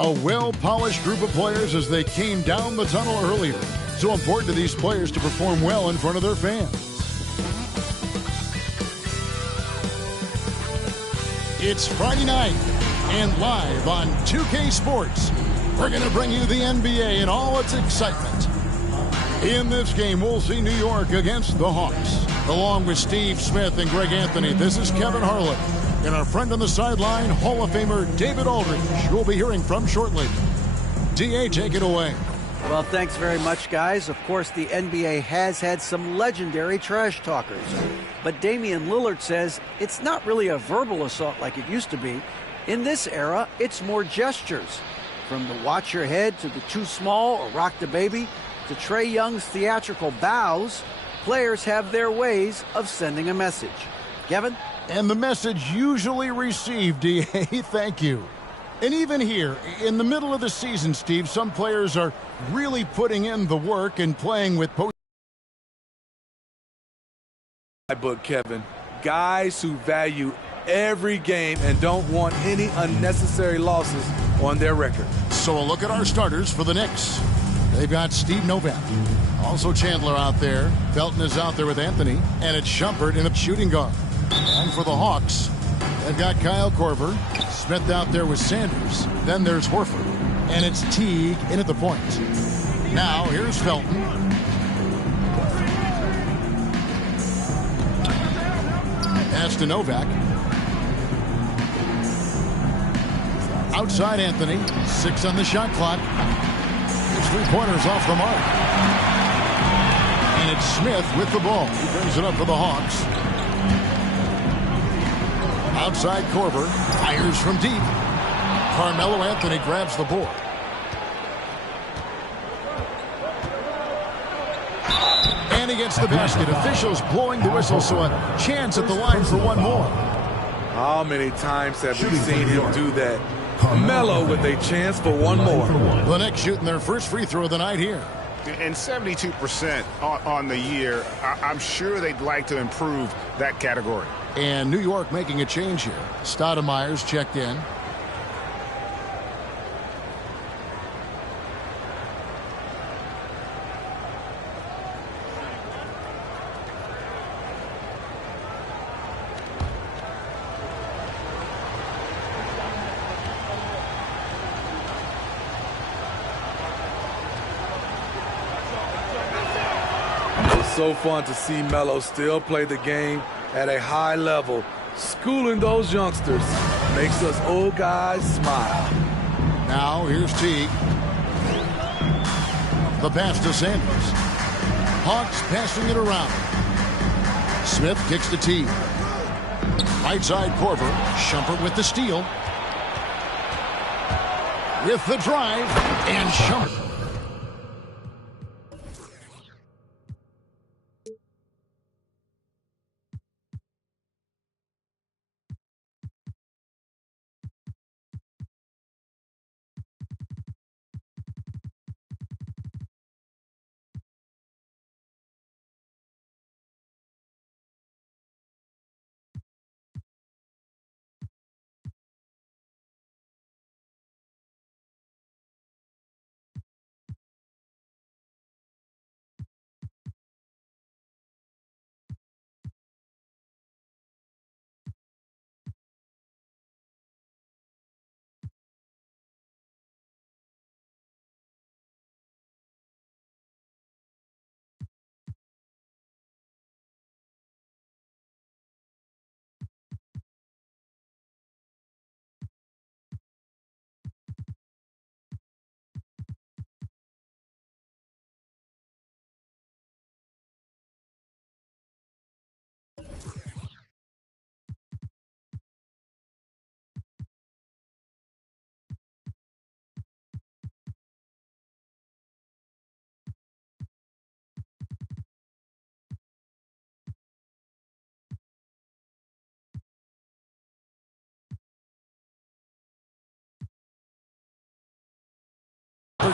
A well-polished group of players as they came down the tunnel earlier. So important to these players to perform well in front of their fans. It's Friday night, and live on 2K Sports, we're going to bring you the NBA and all its excitement. In this game, we'll see New York against the Hawks. Along with Steve Smith and Greg Anthony, this is Kevin Harlan. And our friend on the sideline, Hall of Famer David Aldridge, who we'll be hearing from shortly. D.A., take it away. Well, thanks very much, guys. Of course, the NBA has had some legendary trash talkers. But Damian Lillard says it's not really a verbal assault like it used to be. In this era, it's more gestures. From the watch your head to the too small or rock the baby to Trae Young's theatrical bows, players have their ways of sending a message. Kevin? And the message usually received, D.A., thank you. And even here, in the middle of the season, Steve, some players are really putting in the work and playing with post. My book, Kevin. Guys who value every game and don't want any unnecessary losses on their record. So a look at our starters for the Knicks. They've got Steve Novak. Also Chandler out there. Felton is out there with Anthony. And it's Shumpert in a shooting guard. And for the Hawks, they've got Kyle Korver, Smith out there with Sanders. Then there's Horford. And it's Teague in at the point. Now, here's Felton. Pass to Novak. Outside Anthony. 6 on the shot clock. It's 3 pointers off the mark. And it's Smith with the ball. He brings it up for the Hawks. Outside Korver, fires from deep. Carmelo Anthony grabs the board. And he gets the basket. Officials blowing the whistle, so a chance at the line for one more. How many times have we seen him do that? Melo with a chance for one more. The Knicks shooting their first free throw of the night here. And 72% on the year. I'm sure they'd like to improve that category. And New York making a change here. Stoudemire's checked in. It's so fun to see Melo still play the game at a high level. Schooling those youngsters makes us old guys smile. Now here's Teague. The pass to Sanders. Hawks passing it around. Smith kicks to Teague. Right side Korver. Shumpert with the steal. With the drive. And Shumpert.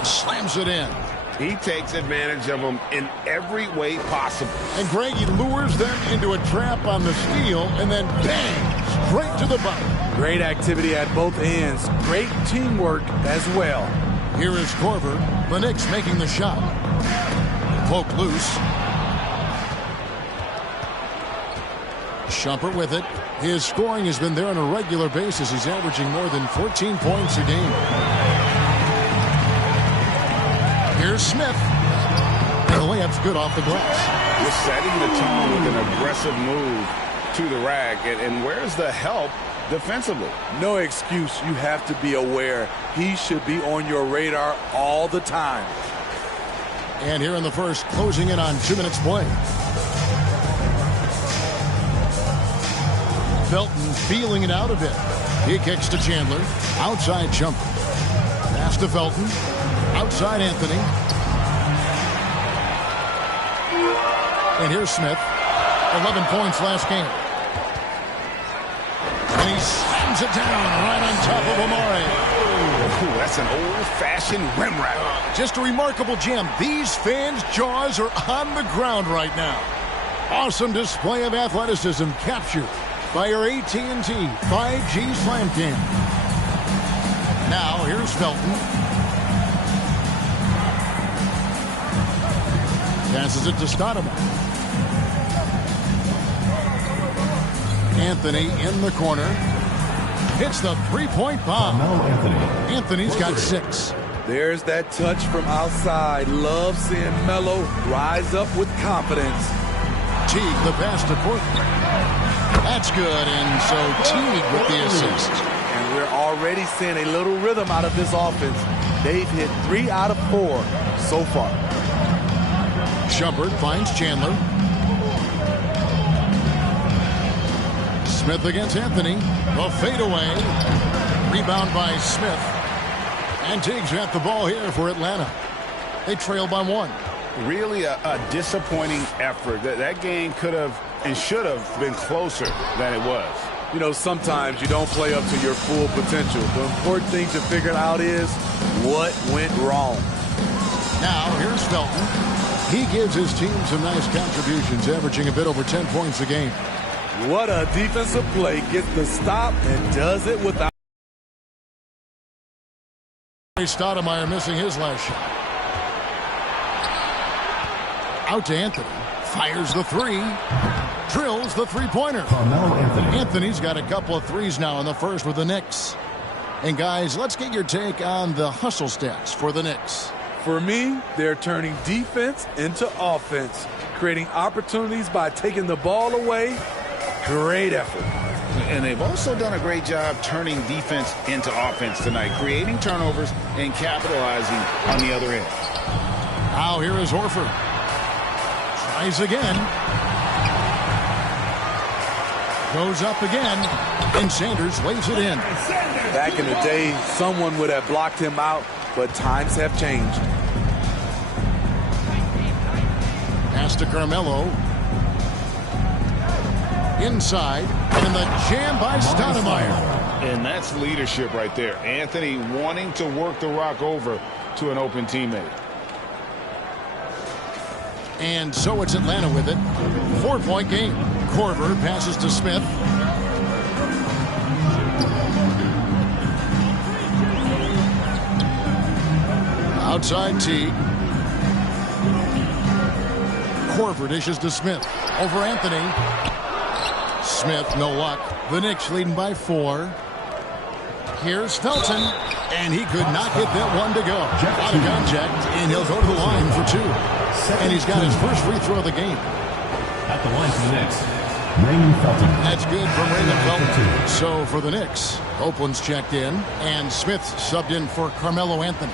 Slams it in. He takes advantage of them in every way possible. And Greg, he lures them into a trap on the steal, and then bang, straight to the bucket. Great activity at both ends. Great teamwork as well. Here is Korver. The Knicks making the shot. Poke loose. Shumpert with it. His scoring has been there on a regular basis. He's averaging more than 14 points a game. Here's Smith. And the layup's good off the glass. Just setting the tone with an aggressive move to the rack. And where's the help defensively? No excuse. You have to be aware. He should be on your radar all the time. And here in the first, closing in on 2 minutes play. Felton feeling it out a bit. He kicks to Chandler. Outside jumper. Pass to Felton. Outside Anthony. And here's Smith. 11 points last game. And he slams it down right on top of Amare. Ooh, that's an old-fashioned rim rattle. Just a remarkable jam. These fans' jaws are on the ground right now. Awesome display of athleticism captured by your AT&T 5G Slam Cam. Now here's Felton. Passes it to Stoudemire. Anthony in the corner. Hits the three-point bomb. Anthony's got 6. There's that touch from outside. Love seeing Melo rise up with confidence. Teague, the pass to Portland. That's good, and so Teague with the assist. And we're already seeing a little rhythm out of this offense. They've hit 3 out of 4 so far. Shumpert finds Chandler. Smith against Anthony. A fadeaway. Rebound by Smith. And Teague's got the ball here for Atlanta. They trail by 1. Really a disappointing effort. That game could have and should have been closer than it was. You know, sometimes you don't play up to your full potential. The important thing to figure out is what went wrong. Now, here's Felton. He gives his team some nice contributions, averaging a bit over 10 points a game. What a defensive play. Gets the stop and does it without. Stoudemire missing his last shot. Out to Anthony. Fires the 3. Drills the three-pointer. Anthony's got a couple of threes now in the first with the Knicks. And guys, let's get your take on the hustle stats for the Knicks. For me, they're turning defense into offense, creating opportunities by taking the ball away. Great effort. And they've also done a great job turning defense into offense tonight, creating turnovers and capitalizing on the other end. Now here is Horford. Tries again. Goes up again. And Sanders lays it in. Back in the day, someone would have blocked him out, but times have changed. Pass to Carmelo. Inside, and the jam by Stoudemire. And that's leadership right there. Anthony wanting to work the rock over to an open teammate. And so it's Atlanta with it. 4-point game. Korver passes to Smith. Outside Teague. Korver dishes to Smith. Over Anthony. Smith, no luck. The Knicks leading by 4. Here's Felton, and he could not get that one to go. Out of contact, and he'll go to the line for 2. And he's got his first free throw of the game. At the line for the Knicks, Raymond Felton. That's good from Raymond Felton. So for the Knicks, Copeland's checked in, and Smith subbed in for Carmelo Anthony.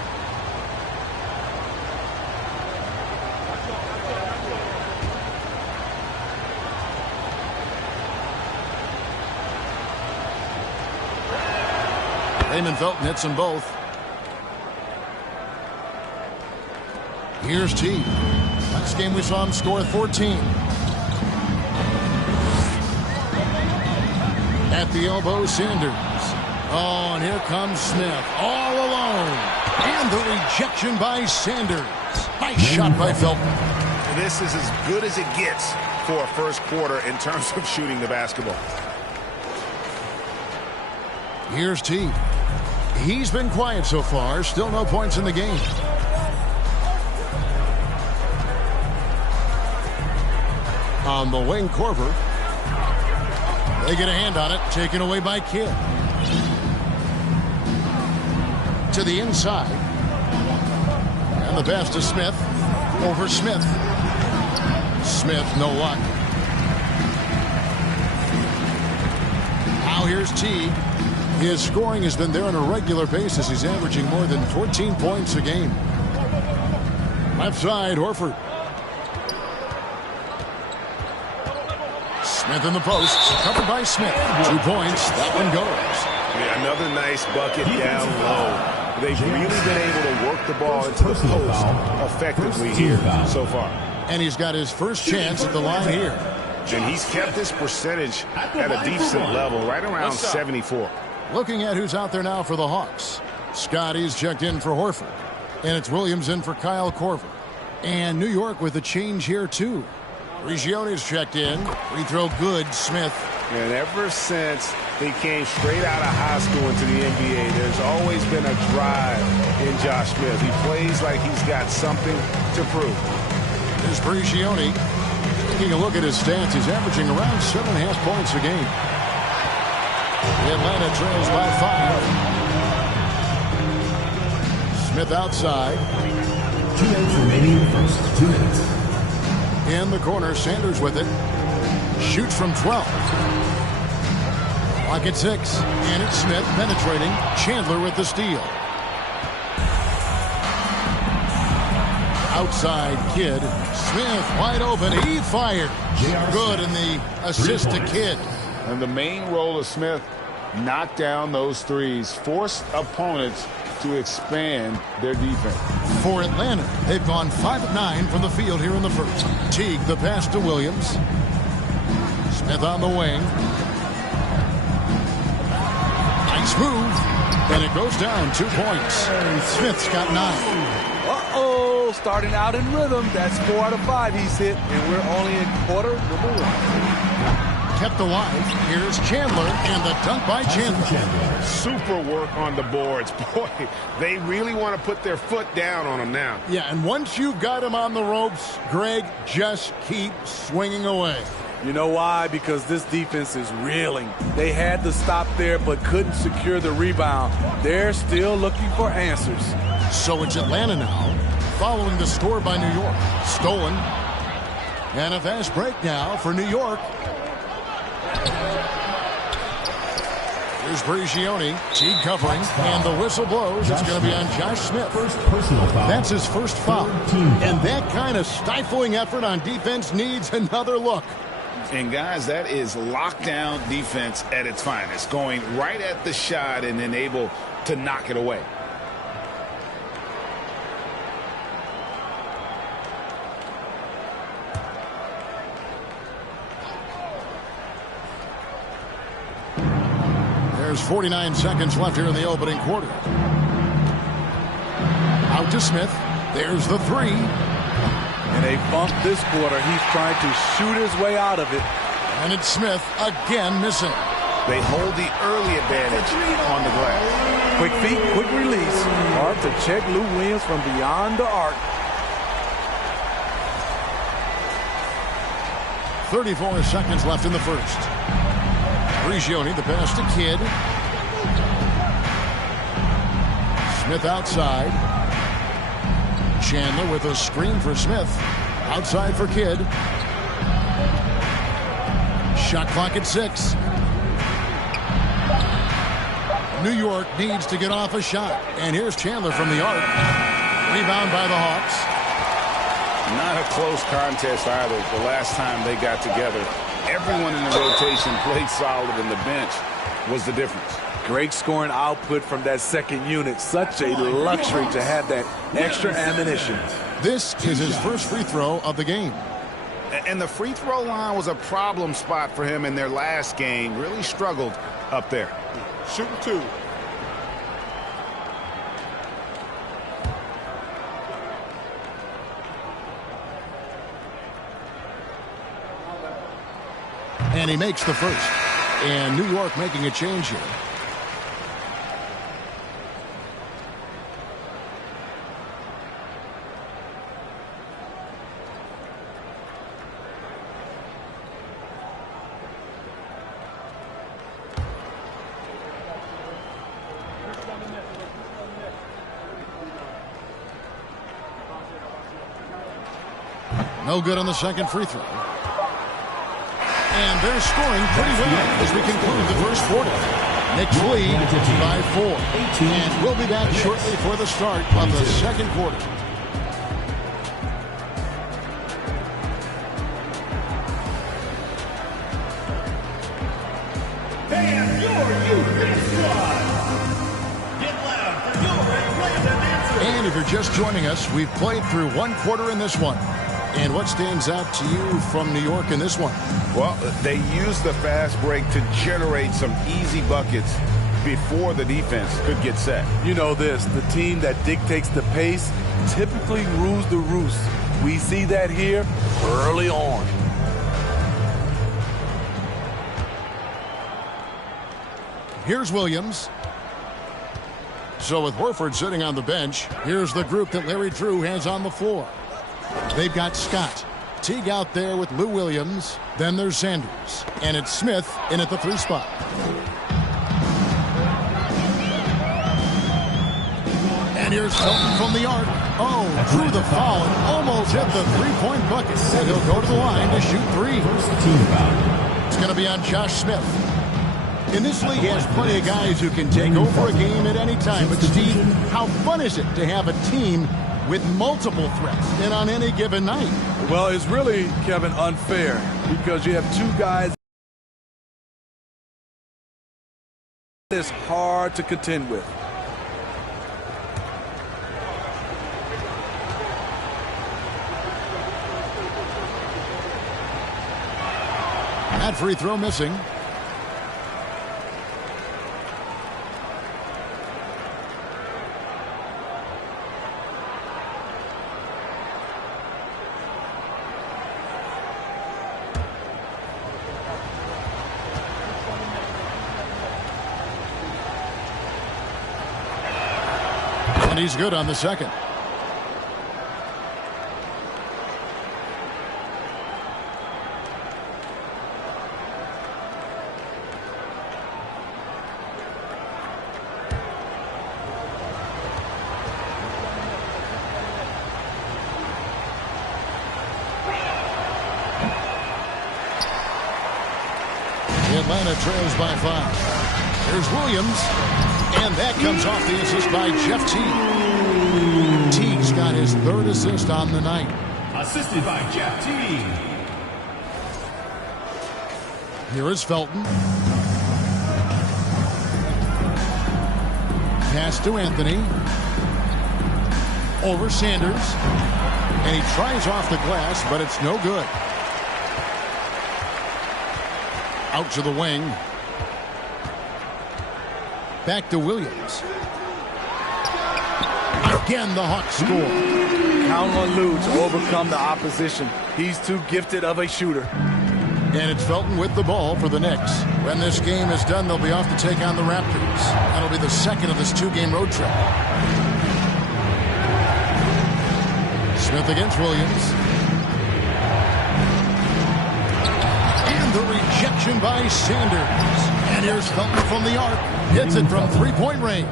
Raymond Felton hits them both. Here's T. Last game we saw him score 14. At the elbow, Sanders. Oh, and here comes Smith. All alone. And the rejection by Sanders. Nice shot by Felton. This is as good as it gets for a first quarter in terms of shooting the basketball. Here's T. He's been quiet so far. Still no points in the game. On the wing, Korver. They get a hand on it. Taken away by Kidd. To the inside. And the pass to Smith. Over Smith. Smith, no luck. Now here's Teague. His scoring has been there on a regular basis. He's averaging more than 14 points a game. Left side, Horford. Smith in the post. Covered by Smith. 2 points. That one goes. Yeah, another nice bucket down low. They've really been able to work the ball into the post effectively here so far. And he's got his first chance at the line here. And he's kept this percentage at a decent level, right around 74. Looking at who's out there now for the Hawks. Scotty's checked in for Horford. And it's Williams in for Kyle Korver. And New York with a change here, too. Regione's checked in. Free throw good. Smith. And ever since he came straight out of high school into the NBA, there's always been a drive in Josh Smith. He plays like he's got something to prove. Here's Prigioni. Taking a look at his stats, he's averaging around 7.5 points a game. Atlanta trails by 5. Smith outside. 2 minutes remaining in the first. 2 minutes. In the corner, Sanders with it. Shoots from 12. Clock at 6. And it's Smith penetrating. Chandler with the steal. Outside Kidd. Smith wide open. He fired. Good in the assist to Kidd. And the main role of Smith, knock down those threes. Force opponents to expand their defense. For Atlanta, they've gone 5 of 9 from the field here in the first. Teague, the pass to Williams. Smith on the wing. Nice move. And it goes down 2 points. Smith's got 9. Uh-oh, starting out in rhythm. That's 4 out of 5 he's hit, and we're only in quarter number 1. Kept alive. Here's Chandler, and the dunk by Chandler. Super work on the boards. Boy, they really want to put their foot down on him now. Yeah, and once you've got him on the ropes, Greg, just keep swinging away. You know why? Because this defense is reeling. They had to stop there but couldn't secure the rebound. They're still looking for answers. So it's Atlanta now, following the score by New York. Stolen. And a fast break now for New York. Here's Prigioni. Teague covering. And the whistle blows. It's going to be on Josh Smith. First personal foul. That's his first foul. And that kind of stifling effort on defense needs another look. And guys, that is lockdown defense at its finest. Going right at the shot and then able to knock it away. There's 49 seconds left here in the opening quarter. Out to Smith. There's the 3. And they bumped this quarter. He's trying to shoot his way out of it. And it's Smith again missing. They hold the early advantage on the glass. Quick feet, quick release. Hard to check Lou Williams from beyond the arc. 34 seconds left in the first. Prigioni, the pass to Kidd. Smith outside. Chandler with a screen for Smith. Outside for Kidd. Shot clock at 6. New York needs to get off a shot. And here's Chandler from the arc. Rebound by the Hawks. Not a close contest either. The last time they got together, everyone in the rotation played solid, and the bench was the difference. Great scoring output from that second unit. Such a luxury to have that extra ammunition. This is his first free throw of the game. And the free throw line was a problem spot for him in their last game. Really struggled up there. Shooting 2. And he makes the first. And New York making a change here. No good on the second free throw. And they're scoring pretty well as we conclude the first quarter. Knicks lead by 4. And we'll be back shortly for the start of the second quarter. And if you're just joining us, we've played through one quarter in this one. And what stands out to you from New York in this one? Well, they used the fast break to generate some easy buckets before the defense could get set. You know this, the team that dictates the pace typically rules the roost. We see that here early on. Here's Williams. So with Horford sitting on the bench, here's the group that Larry Drew has on the floor. They've got Scott, Teague out there with Lou Williams. Then there's Sanders. And it's Smith in at the 3 spot. And here's Felton from the arc. Oh, drew the foul and almost hit the 3-point bucket. And he'll go to the line to shoot 3. It's going to be on Josh Smith. In this league, he has plenty of guys who can take over a game at any time. But, Steve, how fun is it to have a team with multiple threats and on any given night? Well, it's really, Kevin, unfair because you have 2 guys that's hard to contend with. That free throw missing. And he's good on the second. Atlanta trails by 5. Here's Williams. And that comes off the assist by Jeff Teague. Teague's got his 3rd assist on the night. Assisted by Jeff Teague. Here is Felton. Pass to Anthony. Over Sanders. And he tries off the glass, but it's no good. Out to the wing. Back to Williams. Again, the Hawks score. Count on Lou to overcome the opposition. He's too gifted of a shooter. And it's Felton with the ball for the Knicks. When this game is done, they'll be off to take on the Raptors. That'll be the second of this 2-game road trip. Smith against Williams. And the rejection by Sanders. And here's Felton from the arc. Hits it from 3-point range.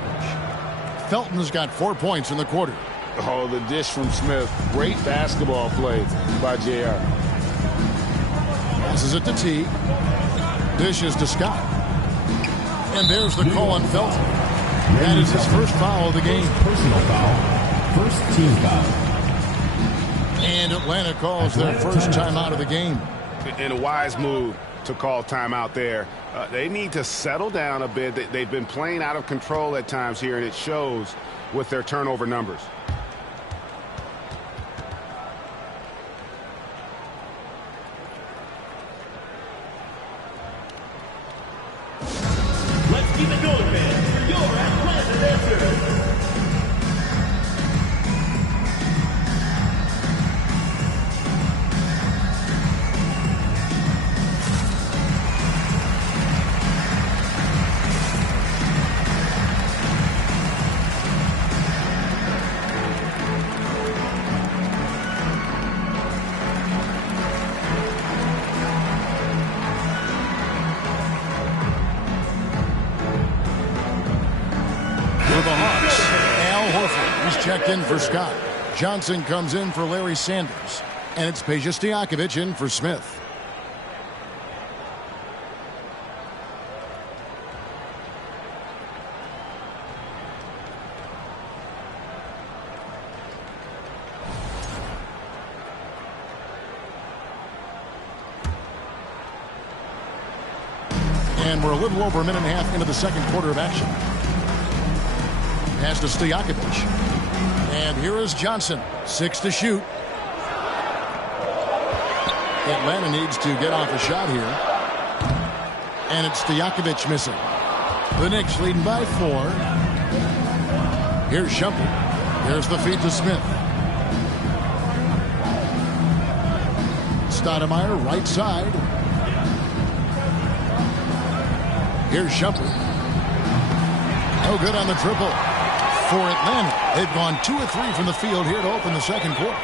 Felton's got 4 points in the quarter. Oh, the dish from Smith. Great basketball play by JR. Passes it to Teague. Dishes to Scott. And there's the call on Felton. That is his first foul of the game. Personal foul. First team foul. And Atlanta calls their first timeout of the game. In a wise move to call timeout there. They need to settle down a bit. They've been playing out of control at times here, and it shows with their turnover numbers. Let's keep it going, man. For your Atlanta answer. Checked in for Scott. Johnson comes in for Larry Sanders. And it's Peja Stojakovic in for Smith. And we're a little over a minute and a half into the second quarter of action. Pass to Stojakovic. And here is Johnson. 6 to shoot. Atlanta needs to get off a shot here. And it's Stojakovic missing. The Knicks leading by 4. Here's Shumpert. Here's the feed to Smith. Stoudemire, right side. Here's Shumpert. No good on the triple. For Atlanta, they've gone 2 of 3 from the field here to open the second quarter.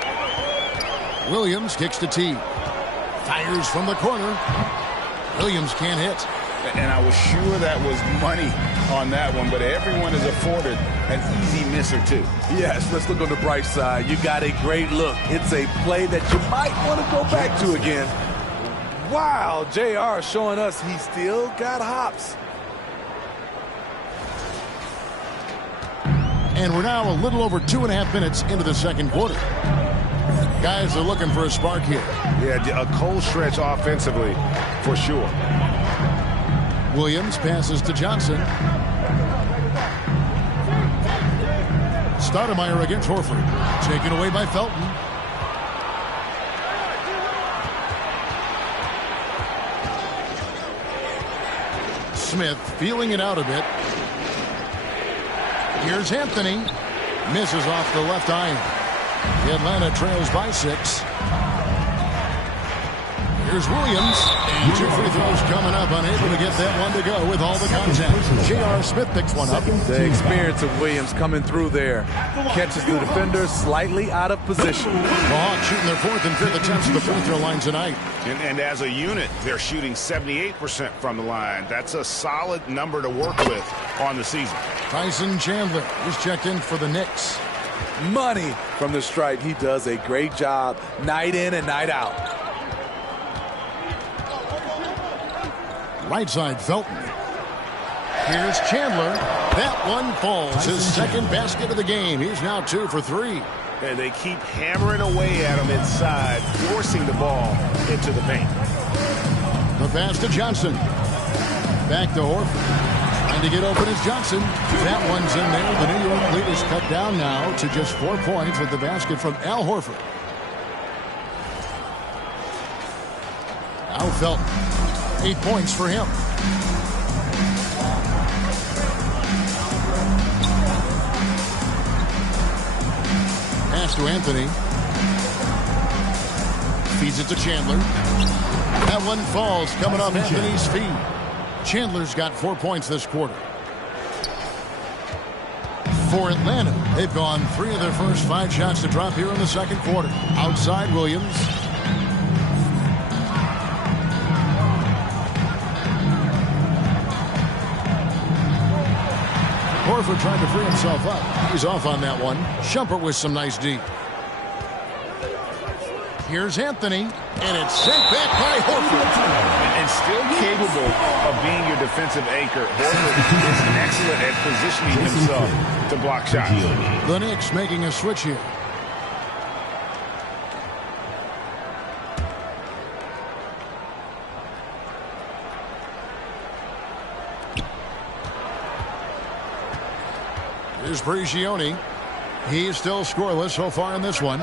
Williams kicks to T. Fires from the corner. Williams can't hit. And I was sure that was money on that one, but everyone is afforded an easy miss or two. Yes, let's look on the bright side. You got a great look. It's a play that you might want to go back to again. Wow, JR showing us he still got hops. And we're now a little over 2.5 minutes into the second quarter. Guys are looking for a spark here. Yeah, a cold stretch offensively, for sure. Williams passes to Johnson. Stoudemire against Horford. Taken away by Felton. Smith feeling it out a bit. Here's Anthony. Misses off the left iron. Atlanta trails by 6. Here's Williams. And 2 free throws coming up. Unable to get that one to go with all the contact. J.R. Smith picks one up. The experience of Williams coming through there. Catches the defender slightly out of position. The Hawks shooting their 4th and 5th attempts at the free throw line tonight. And as a unit, they're shooting 78% from the line. That's a solid number to work with on the season. Tyson Chandler is checked in for the Knicks. Money from the stripe. He does a great job night in and night out. Right side, Felton. Here's Chandler. That one falls. His second basket of the game. He's now 2 for 3. And they keep hammering away at him inside, forcing the ball into the paint. The pass to Johnson. Back to Horford. Trying to get open is Johnson. That one's in there. The New York lead is cut down now to just 4 points with the basket from Al Horford. Al Felton. 8 points for him. Pass to Anthony. Feeds it to Chandler. That one falls coming off Anthony's feet. Chandler's got 4 points this quarter. For Atlanta, they've gone 3 of their first 5 shots to drop here in the second quarter. Outside Williams. Horford trying to free himself up. He's off on that one. Shumpert with some nice D. Here's Anthony, and it's sent back by Horford. And still capable of being your defensive anchor, Horford is excellent at positioning himself to block shots. The Knicks making a switch here. Here's Prigioni. He's still scoreless so far in this one.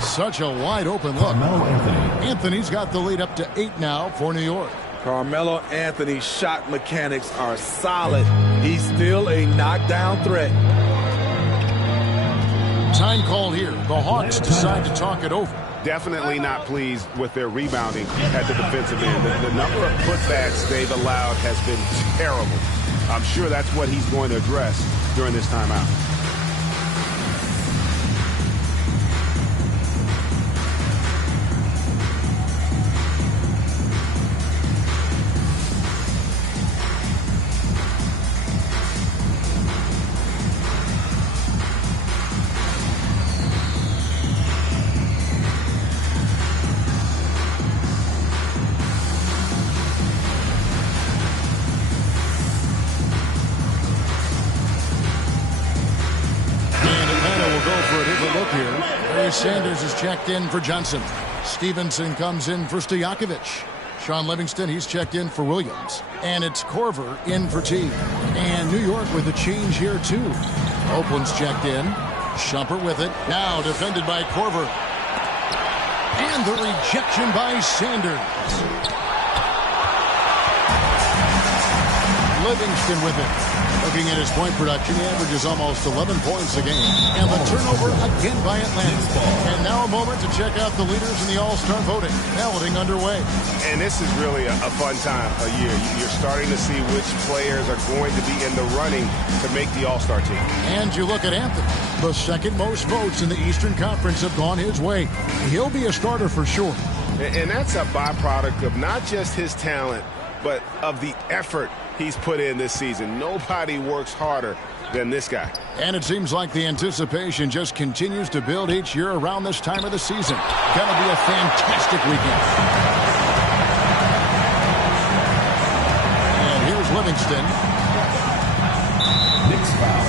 Such a wide open look. Anthony's got the lead up to 8 now for New York. Carmelo Anthony's shot mechanics are solid. He's still a knockdown threat. Time called here. The Hawks decide to talk it over. Definitely not pleased with their rebounding at the defensive end. The number of putbacks they've allowed has been terrible. I'm sure that's what he's going to address during this timeout. Sanders is checked in for Johnson. Stevenson comes in for Stojakovic. Sean Livingston, he's checked in for Williams. And it's Korver in for Teague. And New York with a change here, too. Oakland's checked in. Shumpert with it. Now defended by Korver. And the rejection by Sanders. Livingston with it. Looking at his point production, he averages almost 11 points a game. And the turnover again by Atlanta. And now a moment to check out the leaders in the All-Star voting. Balloting underway. And this is really a fun time of year. You're starting to see which players are going to be in the running to make the All-Star team. And you look at Anthony. The second most votes in the Eastern Conference have gone his way. He'll be a starter for sure. And that's a byproduct of not just his talent, but of the effort he's put in this season. Nobody works harder than this guy. And it seems like the anticipation just continues to build each year around this time of the season. Gonna be a fantastic weekend. And here's Livingston. Knicks foul.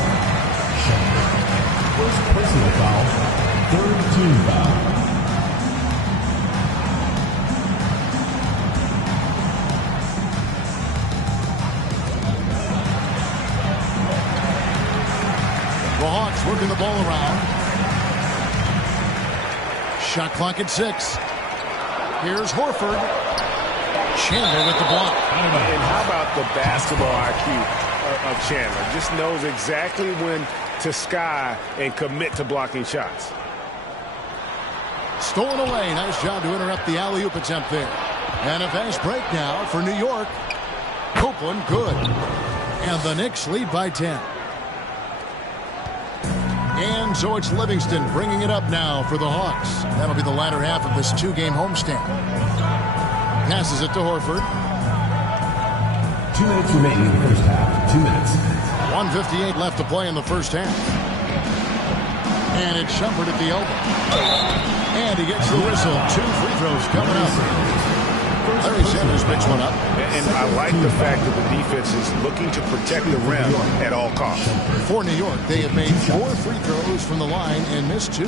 First personal foul. Third team foul. The Hawks working the ball around. Shot clock at 6. Here's Horford. Chandler with the block. And how about the basketball IQ of Chandler? Just knows exactly when to sky and commit to blocking shots. Stolen away. Nice job to interrupt the alley-oop attempt there. And a fast break now for New York. Copeland good. And the Knicks lead by 10. And so it's Livingston bringing it up now for the Hawks. That'll be the latter half of this two-game homestand. Passes it to Horford. 2 minutes remaining in the first half. 2 minutes. 1:58 left to play in the first half. And it's Shumpert at the elbow. And he gets the whistle. 2 free throws coming up. Larry Sanders picks one up. And I like the fact that the defense is looking to protect the rim at all costs. For New York, they have made 4 free throws from the line and missed 2.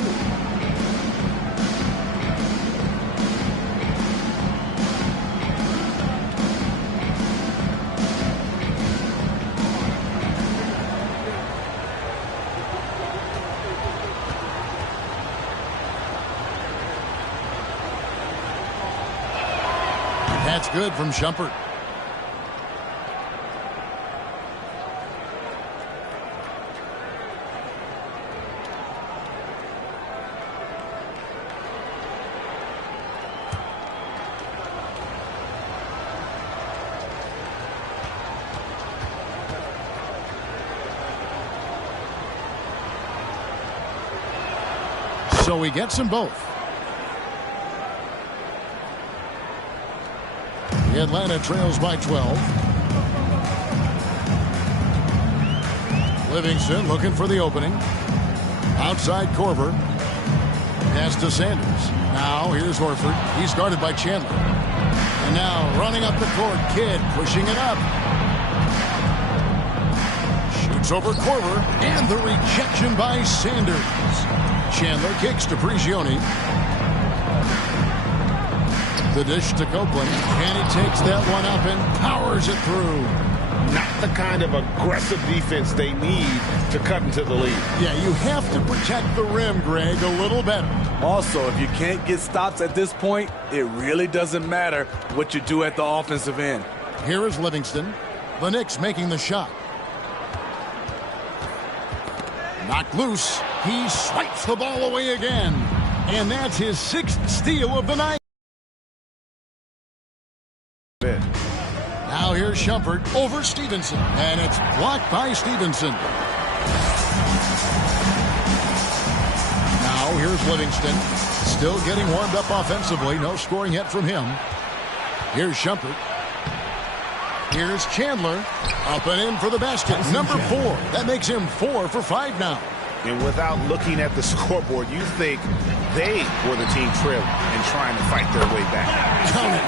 That's good from Shumpert. So he gets them both. Atlanta trails by 12. Livingston looking for the opening. Outside Korver. Pass to Sanders. Now here's Horford. He's guarded by Chandler. And now running up the court, Kidd pushing it up. Shoots over Korver. And the rejection by Sanders. Chandler kicks to Prigioni. The dish to Copeland, and he takes that one up and powers it through. Not the kind of aggressive defense they need to cut into the lead. Yeah, you have to protect the rim, Greg, a little better. Also, if you can't get stops at this point, it really doesn't matter what you do at the offensive end. Here is Livingston. The Knicks making the shot. Knocked loose. He swipes the ball away again. And that's his 6th steal of the night. Now here's Shumpert over Stevenson. And it's blocked by Stevenson. Now here's Livingston. Still getting warmed up offensively. No scoring yet from him. Here's Shumpert. Here's Chandler. Up and in for the basket. Number 4. That makes him 4 for 5 now. And without looking at the scoreboard, you think they were the team trailing and trying to fight their way back. Count it.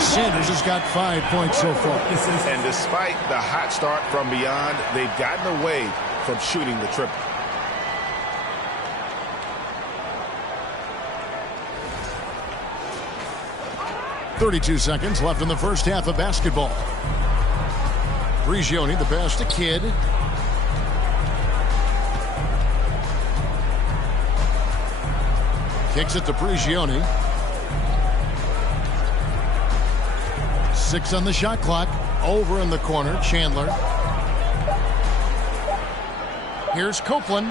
Sanders has got 5 points so far. And despite the hot start from beyond, they've gotten away from shooting the triple. 32 seconds left in the first half of basketball. Prigioni, the pass to Kidd. Kicks it to Prigioni. 6 on the shot clock. Over in the corner, Chandler. Here's Copeland.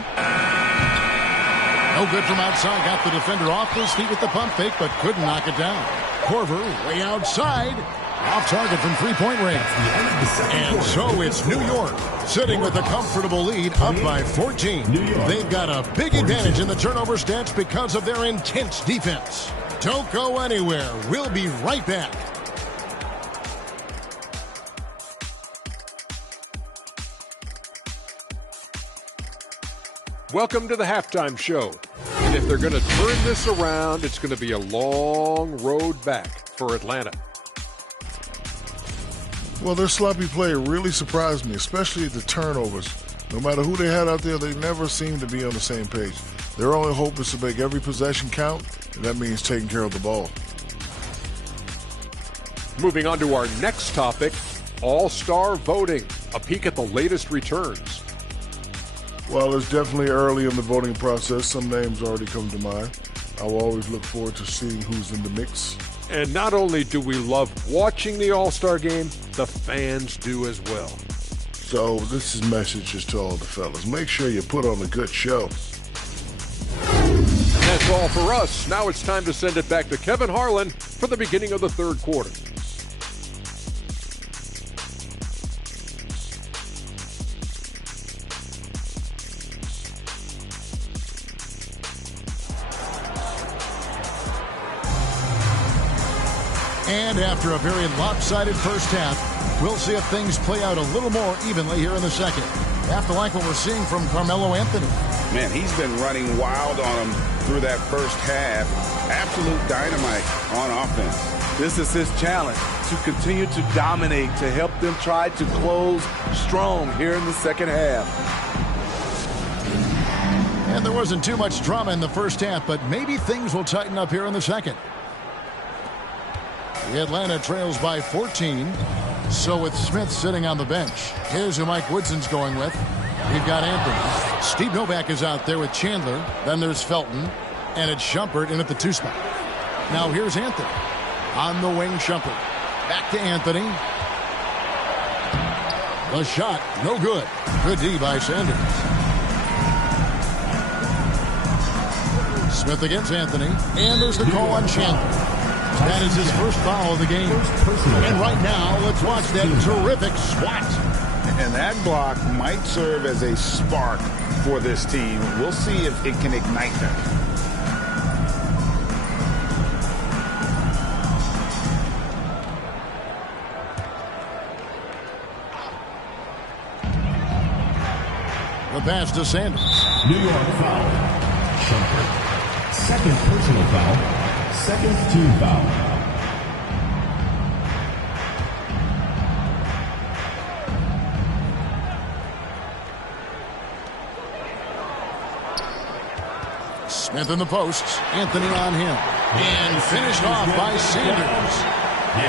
No good from outside. Got the defender off his feet with the pump fake, but couldn't knock it down. Corver way outside. Off target from three-point range. And so it's New York sitting with a comfortable lead up by 14. They've got a big advantage in the turnover stats because of their intense defense. Don't go anywhere. We'll be right back. Welcome to the halftime show. And if they're going to turn this around, it's going to be a long road back for Atlanta. Well, their sloppy play really surprised me, especially the turnovers. No matter who they had out there, they never seemed to be on the same page. Their only hope is to make every possession count, and that means taking care of the ball. Moving on to our next topic, All-Star voting. A peek at the latest returns. Well, it's definitely early in the voting process. Some names already come to mind. I will always look forward to seeing who's in the mix. And not only do we love watching the All-Star game, the fans do as well. So this is messages to all the fellas. Make sure you put on a good show. And that's all for us. Now it's time to send it back to Kevin Harlan for the beginning of the third quarter. And after a very lopsided first half, we'll see if things play out a little more evenly here in the second. Have to like what we're seeing from Carmelo Anthony. Man, he's been running wild on him through that first half. Absolute dynamite on offense. This is his challenge, to continue to dominate, to help them try to close strong here in the second half. And there wasn't too much drama in the first half, but maybe things will tighten up here in the second. The Atlanta trails by 14. So with Smith sitting on the bench, here's who Mike Woodson's going with. We've got Anthony. Steve Novak is out there with Chandler. Then there's Felton. And it's Shumpert in at the 2 spot. Now here's Anthony. On the wing, Shumpert. Back to Anthony. The shot, no good. Good D by Sanders. Smith against Anthony. And there's the call on Chandler. That is his first foul of the game. And right now, let's watch that terrific swat. And that block might serve as a spark for this team. We'll see if it can ignite them. The pass to Sanders. New York foul. Shumpert. Second personal foul. Second team foul. Smith in the posts. Anthony on him. And finished off by Sanders.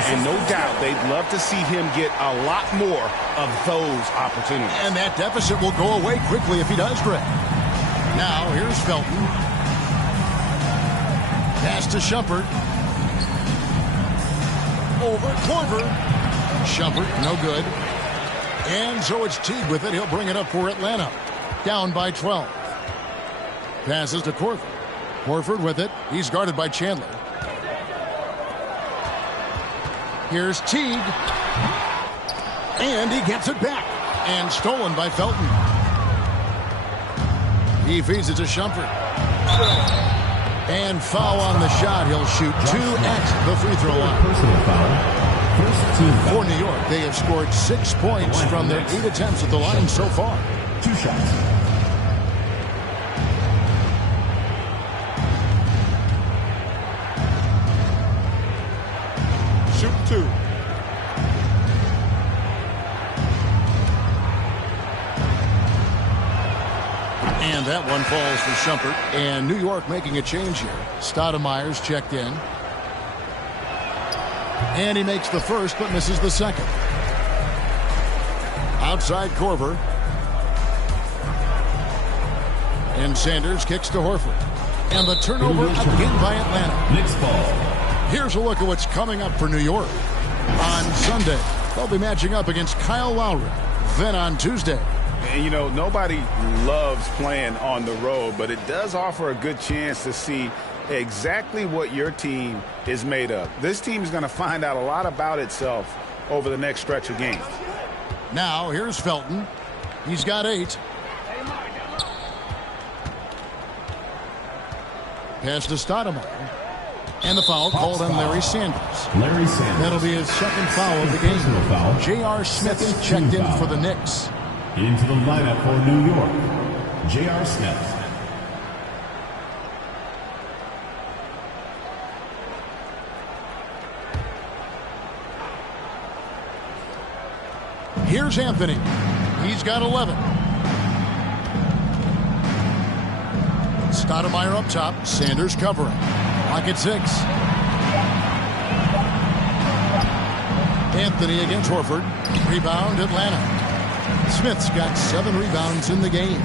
And no doubt they'd love to see him get a lot more of those opportunities. And that deficit will go away quickly if he does, Greg. Now here's Felton. Pass to Shumpert. Over Corver. Shumpert, no good. And so it's Teague with it. He'll bring it up for Atlanta. Down by 12. Passes to Corver. Horford with it. He's guarded by Chandler. Here's Teague. And he gets it back. And stolen by Felton. He feeds it to Shumpert. And foul on the shot. He'll shoot 2 at the free throw line. Personal foul. First team foul. For New York, they have scored 6 points from their 8 attempts at the line so far. 2 shots. Shoot 2. And that one falls for Shumpert. And New York making a change here. Stoudemire's checked in. And he makes the first but misses the second. Outside Korver. And Sanders kicks to Horford. And the turnover again by Atlanta. Knicks ball. Here's a look at what's coming up for New York. On Sunday, they'll be matching up against Kyle Lowry. Then on Tuesday. And, you know, nobody loves playing on the road, but it does offer a good chance to see exactly what your team is made of. This team is going to find out a lot about itself over the next stretch of games. Now, here's Felton. He's got 8. Pass to Stoudemire. And the foul called on Larry Sanders. Larry Sanders. That'll be his second foul of the game. Foul. J.R. Smith's checked in for the Knicks. Into the lineup for New York, J.R. Smith. Here's Anthony. He's got 11. Stoudemire up top. Sanders covering. Lock at 6. Anthony against Horford. Rebound Atlanta. Smith's got 7 rebounds in the game.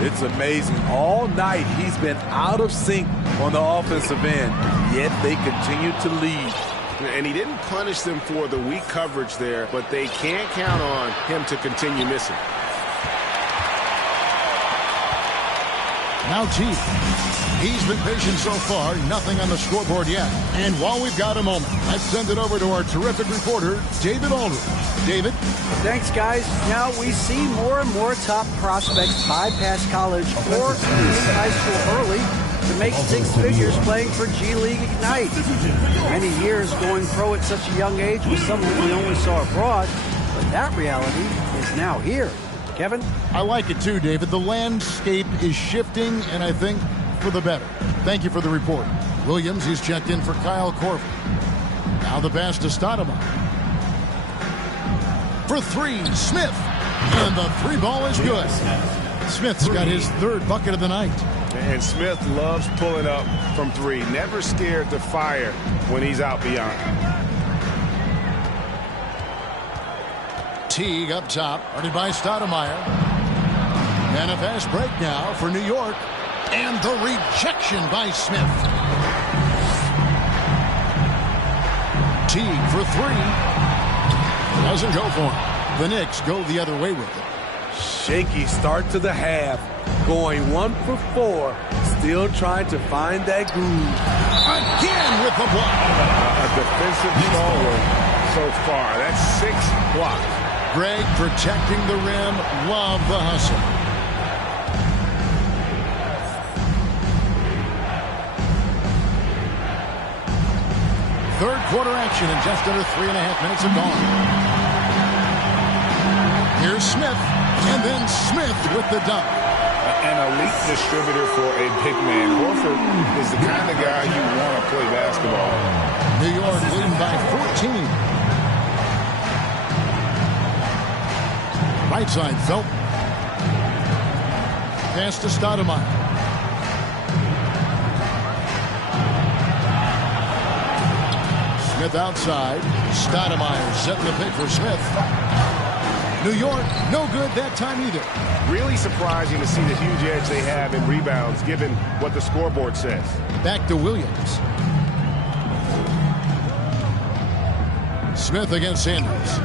It's amazing. All night he's been out of sync on the offensive end, yet they continue to lead. And he didn't punish them for the weak coverage there, but they can't count on him to continue missing. Now T. He's been patient so far. Nothing on the scoreboard yet. And while we've got a moment, let's send it over to our terrific reporter, David Aldridge. David? Thanks, guys. Now we see more and more top prospects bypass college or leave high school early to make 6 figures playing for G League Ignite. Many years going pro at such a young age was something we only saw abroad, but that reality is now here. Kevin? I like it too, David. The landscape is shifting, and I think for the better. Thank you for the report. Williams, he's checked in for Kyle Korver. Now the pass to Stoudemire. For 3, Smith. And the 3 ball is good. Smith's got his 3rd bucket of the night. And Smith loves pulling up from 3. Never scared to fire when he's out beyond. Teague up top, guarded by Stoudemire. And a fast break now for New York. And the rejection by Smith. Teague for 3. Doesn't go for him. The Knicks go the other way with it. Shaky start to the half. Going 1 for 4. Still trying to find that groove. Again with the block. A defensive stalwart so far. That's 6 blocks. Greg protecting the rim. Love the hustle. Third quarter action and just under 3.5 minutes have gone. Here's Smith. And then Smith with the dunk. An elite distributor for a big man. Horford is the kind of guy you want to play basketball. New York leading by 14. Right side, Felton. Pass to Stoudemire. Smith outside. Stoudemire setting the pick for Smith. New York, no good that time either. Really surprising to see the huge edge they have in rebounds, given what the scoreboard says. Back to Williams. Smith against Sanders.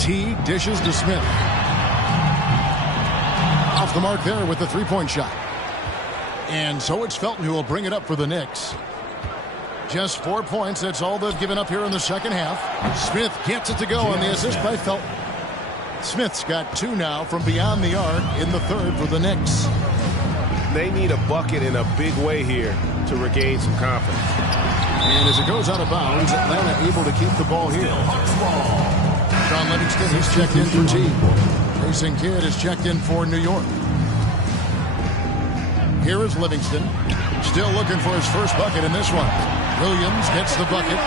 Teague dishes to Smith. Off the mark there with the 3-point shot. And so it's Felton who will bring it up for the Knicks. Just 4 points. That's all they've given up here in the second half. Smith gets it to go on the assist by Felton. Smith's got 2 now from beyond the arc in the 3rd for the Knicks. They need a bucket in a big way here to regain some confidence. And as it goes out of bounds, Atlanta able to keep the ball here. Sean Livingston has checked in for T. Racing Kid has checked in for New York. Here is Livingston. Still looking for his first bucket in this one. Williams gets the bucket.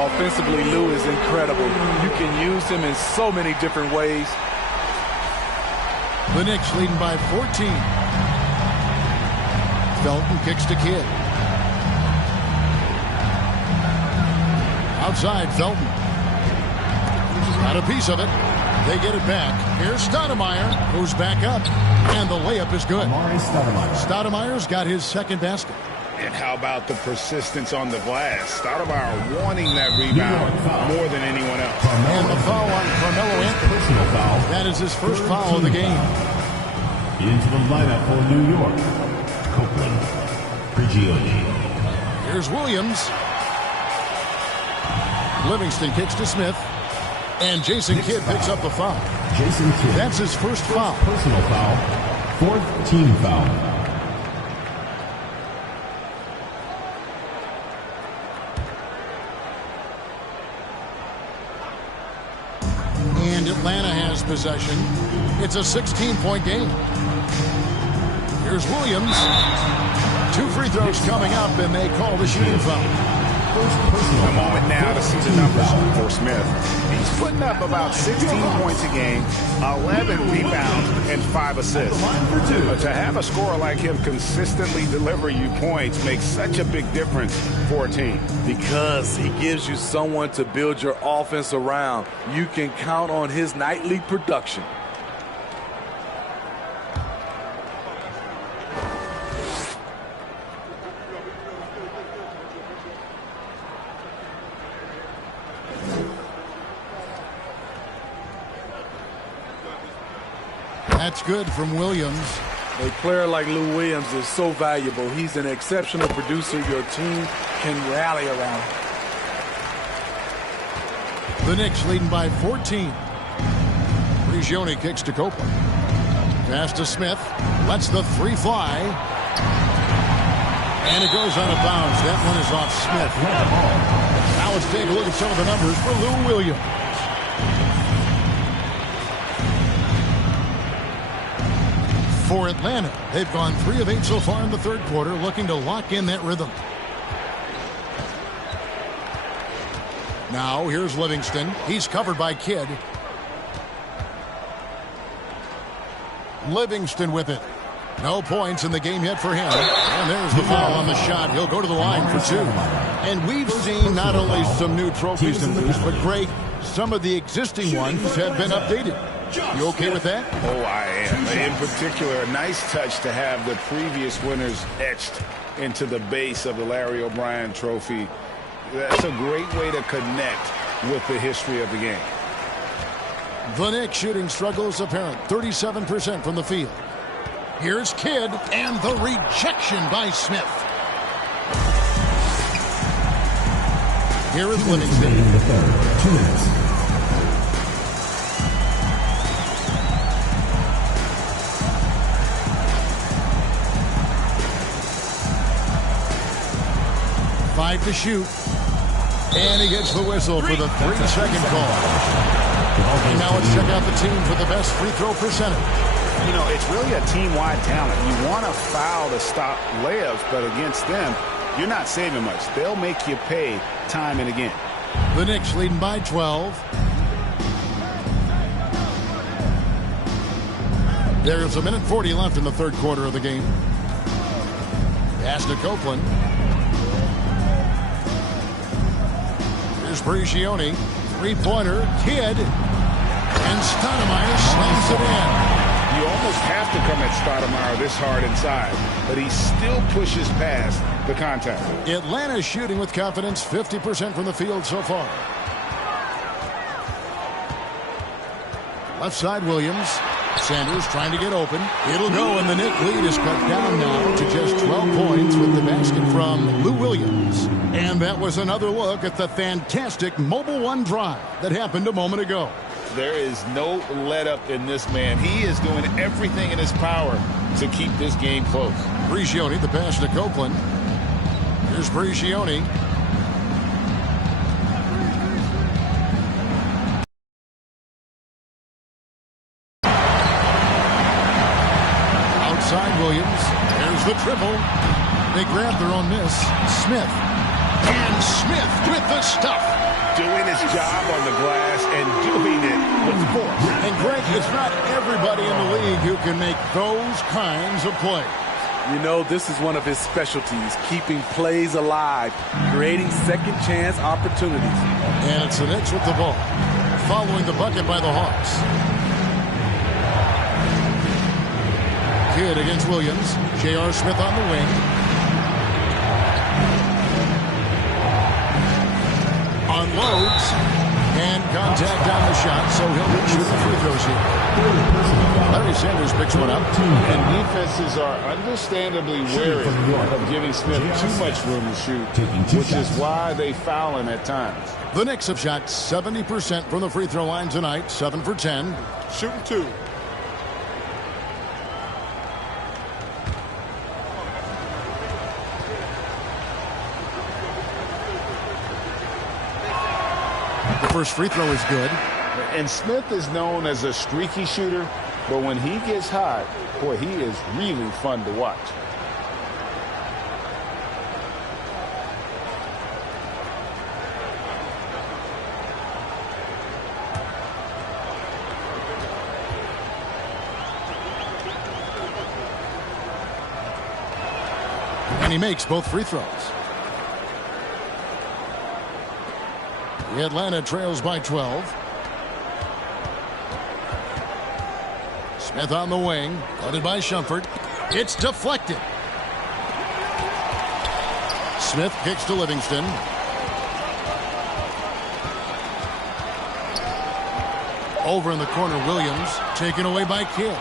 Offensively, Lou is incredible. You can use him in so many different ways. The Knicks leading by 14. Felton kicks to Kidd. Outside, Felton. Got a piece of it. They get it back. Here's Stoudemire, who's back up. And the layup is good. Stoudemire's got his second basket. And how about the persistence on the glass? Stoudemire wanting that rebound more than anyone else. And the foul on Carmelo Anthony. That is his first foul of the game. Into the lineup for New York, Copeland, Prigioni. Here's Williams. Livingston kicks to Smith. And Jason Kidd picks up the foul. Jason Kidd. That's his first foul. Personal foul. Fourth team foul. And Atlanta has possession. It's a 16-point game. Here's Williams. 2 free throws coming up, and they call the shooting foul. A moment now to see the numbers for Smith. He's putting up about 16 points a game, 11 rebounds, and 5 assists. But to have a scorer like him consistently deliver you points makes such a big difference for a team. Because he gives you someone to build your offense around. You can count on his nightly production. That's good from Williams. A player like Lou Williams is so valuable. He's an exceptional producer your team can rally around. The Knicks leading by 14. Prigioni kicks to Copeland. Pass to Smith. Lets the 3 fly. And it goes out of bounds. That one is off Smith. Now let's take a look at some of the numbers for Lou Williams. For Atlanta, they've gone 3 of 8 so far in the third quarter, looking to lock in that rhythm. Now, here's Livingston. He's covered by Kidd. Livingston with it. No points in the game yet for him. And there's the foul on the shot. He'll go to the line for 2. And we've seen not only some new trophies in these, but Greg, some of the existing ones have been updated. You okay with that? Oh, I am. In particular, a nice touch to have the previous winners etched into the base of the Larry O'Brien trophy. That's a great way to connect with the history of the game. The Knicks shooting struggles apparent. 37% from the field. Here's Kidd, and the rejection by Smith. Here is Livingston. In the third, 2 minutes. Five to shoot. And he gets the whistle for the 3-second call. And now let's check out the team for the best free throw percentage. You know, it's really a team-wide talent. You want to foul to stop layups, but against them, you're not saving much. They'll make you pay time and again. The Knicks leading by 12. There's a minute 40 left in the third quarter of the game. Pass to Copeland. Here's Prigioni. 3-pointer. Kidd. And Stoudemire slams it in. You almost have to come at Stoudemire this hard inside, but he still pushes past the contact. Atlanta shooting with confidence, 50% from the field so far. Left side, Williams. Sanders trying to get open. It'll go, and the Knicks lead is cut down now to just 12 points with the basket from Lou Williams. And that was another look at the fantastic Mobile One drive that happened a moment ago. There is no let-up in this man. He is doing everything in his power to keep this game close. Prigioni, the pass to Copeland. Here's Prigioni. Outside Williams. There's the triple. They grab their own miss. Smith. And Smith with the stuff. Doing his job on the glass and doing it with force. And Greg, it's not everybody in the league who can make those kinds of plays. You know, this is one of his specialties, keeping plays alive, creating second-chance opportunities. And it's the Knicks with the ball, following the bucket by the Hawks. Kidd against Williams. J.R. Smith on the wing. Unloads. And contact on the shot, so he'll be shooting free throws here. Larry Sanders picks one up. And defenses are understandably wary of giving Smith too much room to shoot, which is why they foul him at times. The Knicks have shot 70% from the free throw line tonight, 7 for 10. Shooting 2. The first free throw is good. And Smith is known as a streaky shooter, but when he gets hot, boy, he is really fun to watch. And he makes both free throws. Atlanta trails by 12. Smith on the wing, guarded by Shumpert. It's deflected. Smith kicks to Livingston. Over in the corner, Williams, taken away by Kidd.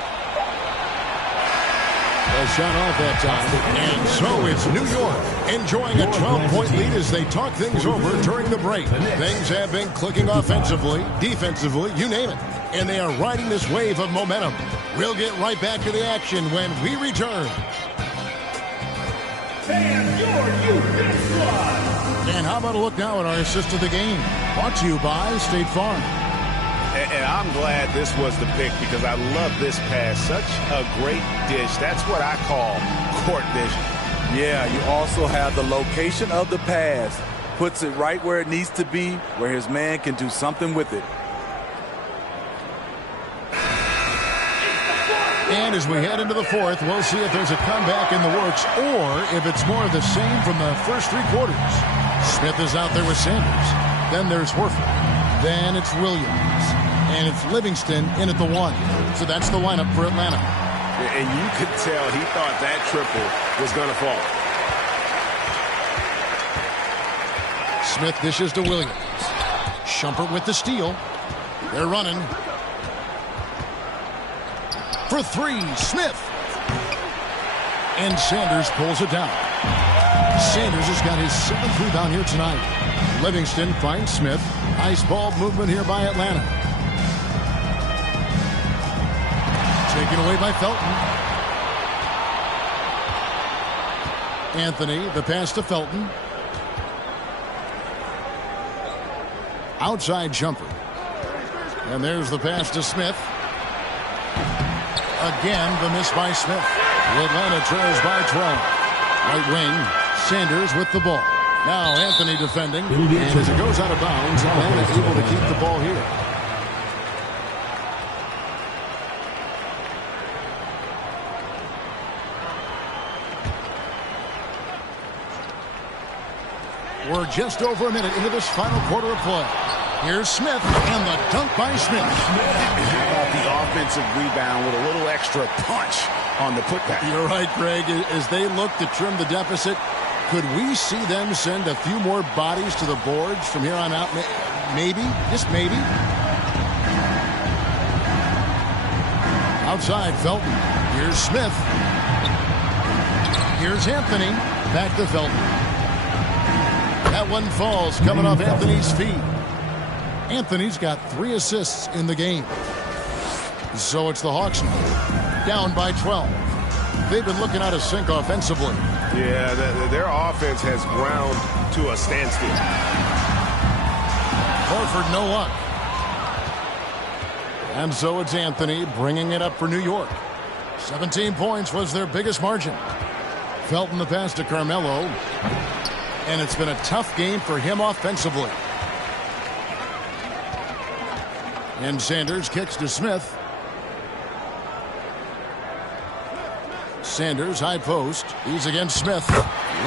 A shot off that time. And so it's New York enjoying a 12-point lead as they talk things over during the break. Things have been clicking offensively, defensively, you name it. And they are riding this wave of momentum. We'll get right back to the action when we return. And how about a look now at our assist of the game? Brought to you by State Farm. And I'm glad this was the pick because I love this pass. Such a great dish. That's what I call court vision. Yeah, you also have the location of the pass. Puts it right where it needs to be, where his man can do something with it. And as we head into the fourth, we'll see if there's a comeback in the works or if it's more of the same from the first 3 quarters. Smith is out there with Sanders. Then there's Horford. Then it's Williams. And it's Livingston in at the 1. So that's the lineup for Atlanta. And you could tell he thought that triple was going to fall. Smith dishes to Williams. Shumpert with the steal. They're running. For 3, Smith. And Sanders pulls it down. Sanders has got his 7th rebound here tonight. Livingston finds Smith. Nice ball movement here by Atlanta. Taken away by Felton. Anthony, the pass to Felton. Outside Shumpert. And there's the pass to Smith. Again, the miss by Smith. Atlanta trails by 12. Right wing, Sanders with the ball. Now Anthony defending. And as it goes out of bounds, Atlanta able to keep the ball here. We're just over a minute into this final quarter of play. Here's Smith, and the dunk by Smith. How about the offensive rebound with a little extra punch on the putback? You're right, Greg. As they look to trim the deficit, could we see them send a few more bodies to the boards from here on out? Maybe, just maybe. Outside, Felton. Here's Smith. Here's Anthony. Back to Felton. That one falls, coming off Anthony's feet. Anthony's got 3 assists in the game. So it's the Hawks now, down by 12. They've been looking out of sync offensively. Yeah, their offense has ground to a standstill. Horford, no luck. And so it's Anthony bringing it up for New York. 17 points was their biggest margin. Felton the pass to Carmelo. And it's been a tough game for him offensively. And Sanders kicks to Smith. Sanders, high post. He's against Smith.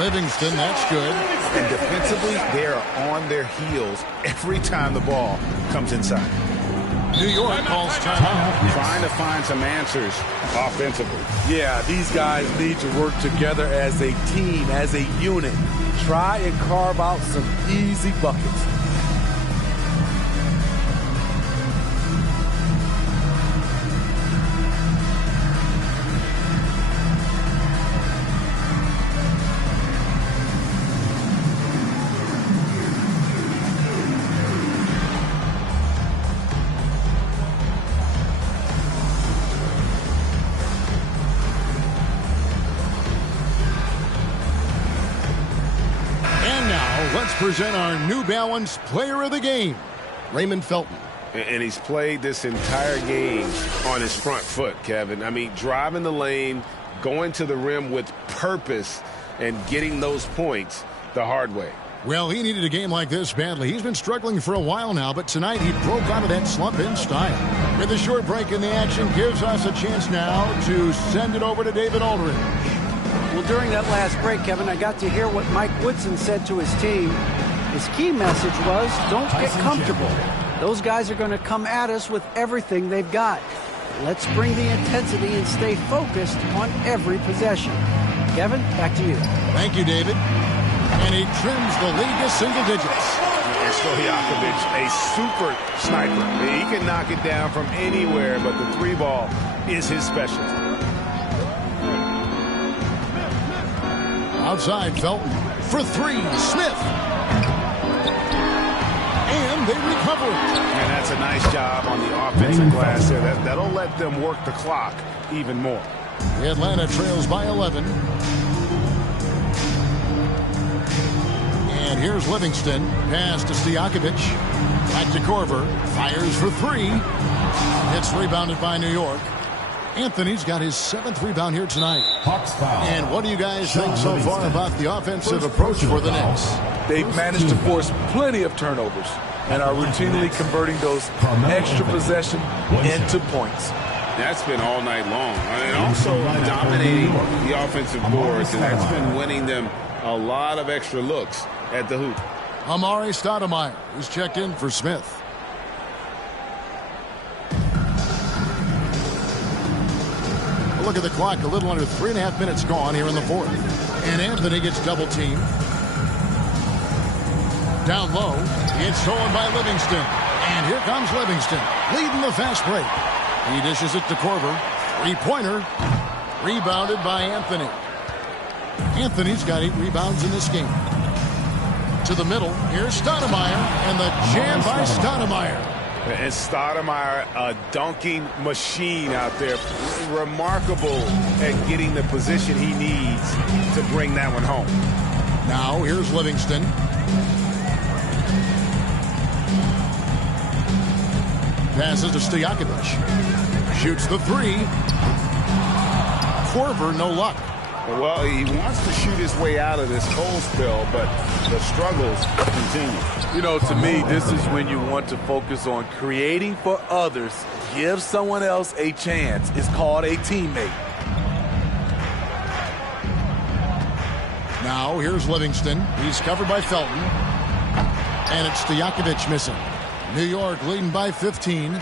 Livingston, that's good. And defensively, they are on their heels every time the ball comes inside. New York calls timeout. Trying to find some answers offensively. Yeah, these guys need to work together as a team, as a unit. Try and carve out some easy buckets. Let's present our New Balance Player of the Game, Raymond Felton. And he's played this entire game on his front foot, Kevin. I mean, driving the lane, going to the rim with purpose, and getting those points the hard way. Well, he needed a game like this badly. He's been struggling for a while now, but tonight he broke out of that slump in style. With a short break in the action, gives us a chance now to send it over to David Aldridge. Well, during that last break, Kevin, I got to hear what Mike Woodson said to his team. His key message was, don't get comfortable. Those guys are going to come at us with everything they've got. Let's bring the intensity and stay focused on every possession. Kevin, back to you. Thank you, David. And he trims the lead to single digits. And Stojakovic, a super sniper. He can knock it down from anywhere, but the three ball is his specialty. Outside, Felton for three. Smith. And they recover it. And that's a nice job on the offensive glass there. That'll let them work the clock even more. Atlanta trails by 11. And here's Livingston. Pass to Stojakovic. Back to Korver. Fires for three. It's rebounded by New York. Anthony's got his 7th rebound here tonight. And what do you guys think so far about the offensive approach for the Knicks? They've managed to force plenty of turnovers and are routinely converting those extra possession into points. That's been all night long. And also dominating the offensive boards, and that's been winning them a lot of extra looks at the hoop. Amari Stoudemire is checked in for Smith. Look at the clock, a little under 3.5 minutes gone here in the fourth. And Anthony gets double teamed. Down low, it's stolen by Livingston. And here comes Livingston, leading the fast break. He dishes it to Korver. Three-pointer, rebounded by Anthony. Anthony's got 8 rebounds in this game. To the middle, here's Stoudemire, and the jam by Stoudemire. And Stoudemire, a dunking machine out there. Remarkable at getting the position he needs to bring that one home. Now, here's Livingston. Passes to Stojakovic. Shoots the three. Korver, no luck. Well, he wants to shoot his way out of this cold spell, but the struggles continue. You know, to me, this is when you want to focus on creating for others. Give someone else a chance. It's called a teammate. Now, here's Livingston. He's covered by Felton. And it's Stojakovic missing. New York leading by 15.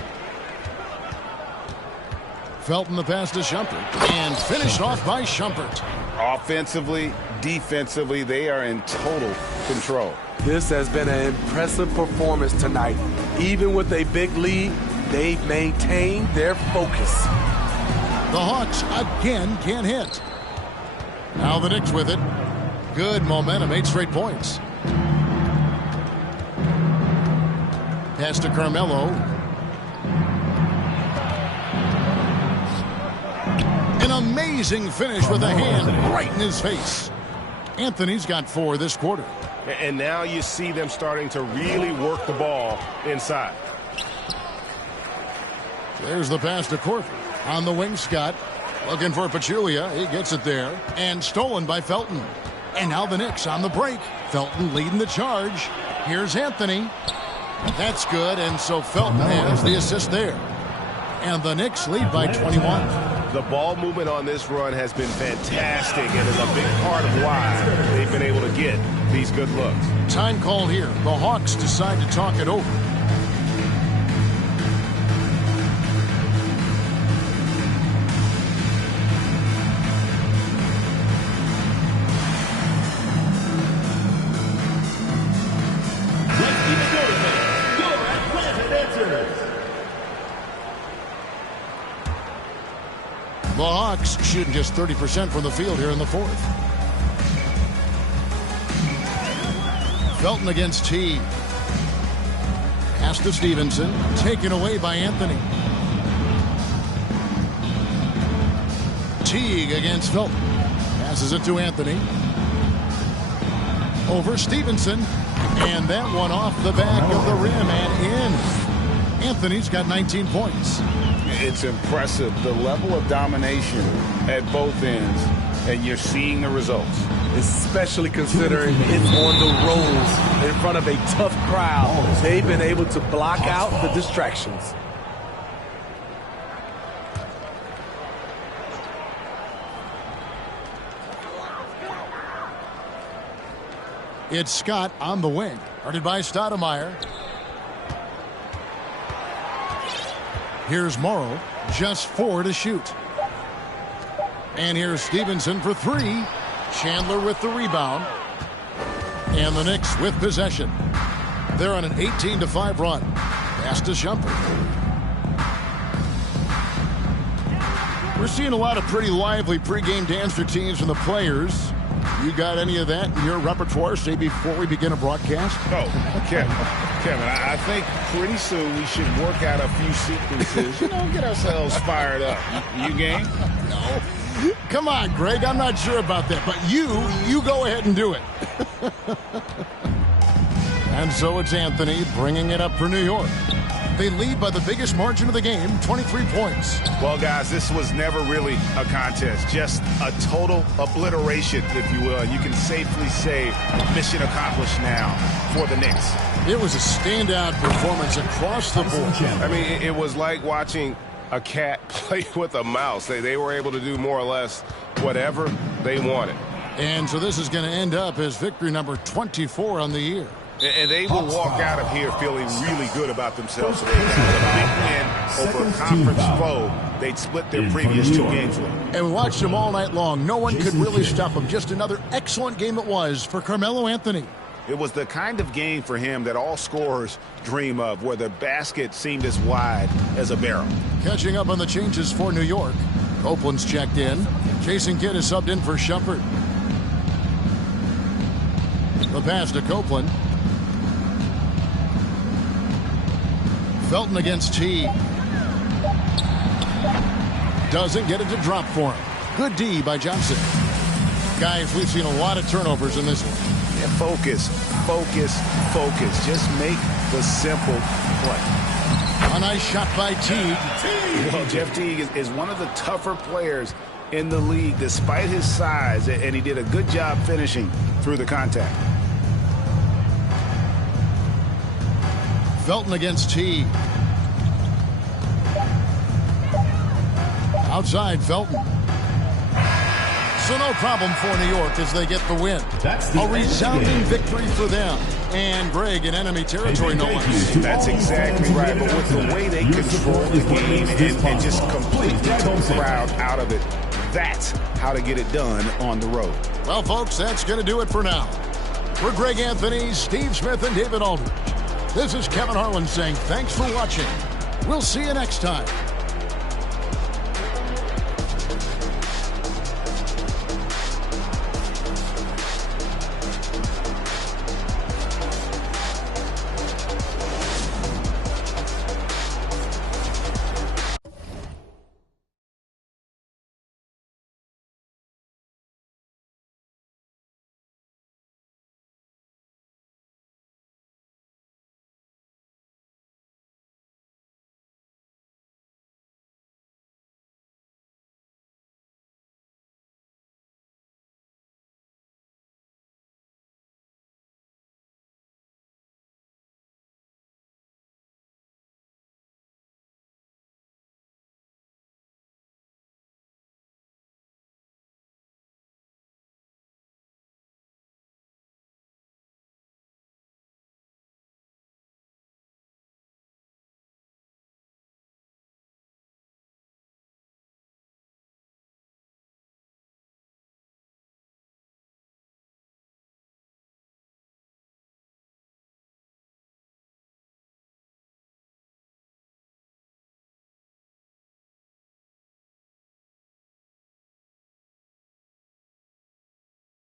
Felton the pass to Shumpert. And finished off by Shumpert. Offensively, defensively, they are in total control. This has been an impressive performance tonight. Even with a big lead, they've maintained their focus. The Hawks again can't hit. Now the Knicks with it. Good momentum, 8 straight points. Pass to Carmelo. An amazing finish with a hand right in his face. Anthony's got 4 this quarter. And now you see them starting to really work the ball inside. There's the pass to Korver. On the wing, Scott. Looking for Pachulia. He gets it there. And stolen by Felton. And now the Knicks on the break. Felton leading the charge. Here's Anthony. That's good. And so Felton has the assist there. And the Knicks lead by 21. The ball movement on this run has been fantastic and is a big part of why they've been able to get these good looks. Time call here. The Hawks decide to talk it over. The Hawks shooting just 30% from the field here in the fourth. Felton against Teague. Pass to Stevenson. Taken away by Anthony. Teague against Felton. Passes it to Anthony. Over Stevenson. And that one off the back of the rim and in. Anthony's got 19 points. It's impressive, the level of domination at both ends, and you're seeing the results. Especially considering it's on the road in front of a tough crowd. They've been able to block out the distractions. It's Scott on the wing. Guarded by Stoudemire. Here's Morrow, just 4 to shoot. And here's Stevenson for 3. Chandler with the rebound. And the Knicks with possession. They're on an 18-5 run. Pass to Shumpert. We're seeing a lot of pretty lively pregame dance routines from the players. You got any of that in your repertoire, say, before we begin a broadcast? Oh, Kevin, I think pretty soon we should work out a few sequences, get ourselves fired up. You game? No. Come on, Greg, I'm not sure about that, but you go ahead and do it. And so it's Anthony bringing it up for New York. They lead by the biggest margin of the game, 23 points. Well, guys, this was never really a contest, just a total obliteration, if you will. You can safely say mission accomplished now for the Knicks. It was a standout performance across the board. I mean, it was like watching a cat play with a mouse. They were able to do more or less whatever they wanted. And so this is going to end up as victory number 24 on the year. And they will walk out of here feeling really good about themselves. They had a big win over a conference foe they'd split their previous 2 games with. And we watched them all night long. No one could really stop them. Just another excellent game it was for Carmelo Anthony. It was the kind of game for him that all scorers dream of, where the basket seemed as wide as a barrel. Catching up on the changes for New York. Copeland's checked in. Jason Kidd is subbed in for Shumpert. The pass to Copeland. Felton against Teague. Doesn't get it to drop for him. Good D by Johnson. Guys, we've seen a lot of turnovers in this one. Yeah, focus. Just make the simple play. A nice shot by Teague. Well, Jeff Teague is one of the tougher players in the league despite his size, and he did a good job finishing through the contact. Felton against Teague. Outside Felton. So no problem for New York as they get the win. A resounding victory for them. And Greg in enemy territory, no less. That's exactly right. But with the way they control the game and just completely took the crowd out of it, that's how to get it done on the road. Well, folks, that's going to do it for now. For Greg Anthony, Steve Smith, and David Aldridge, this is Kevin Harlan saying thanks for watching. We'll see you next time.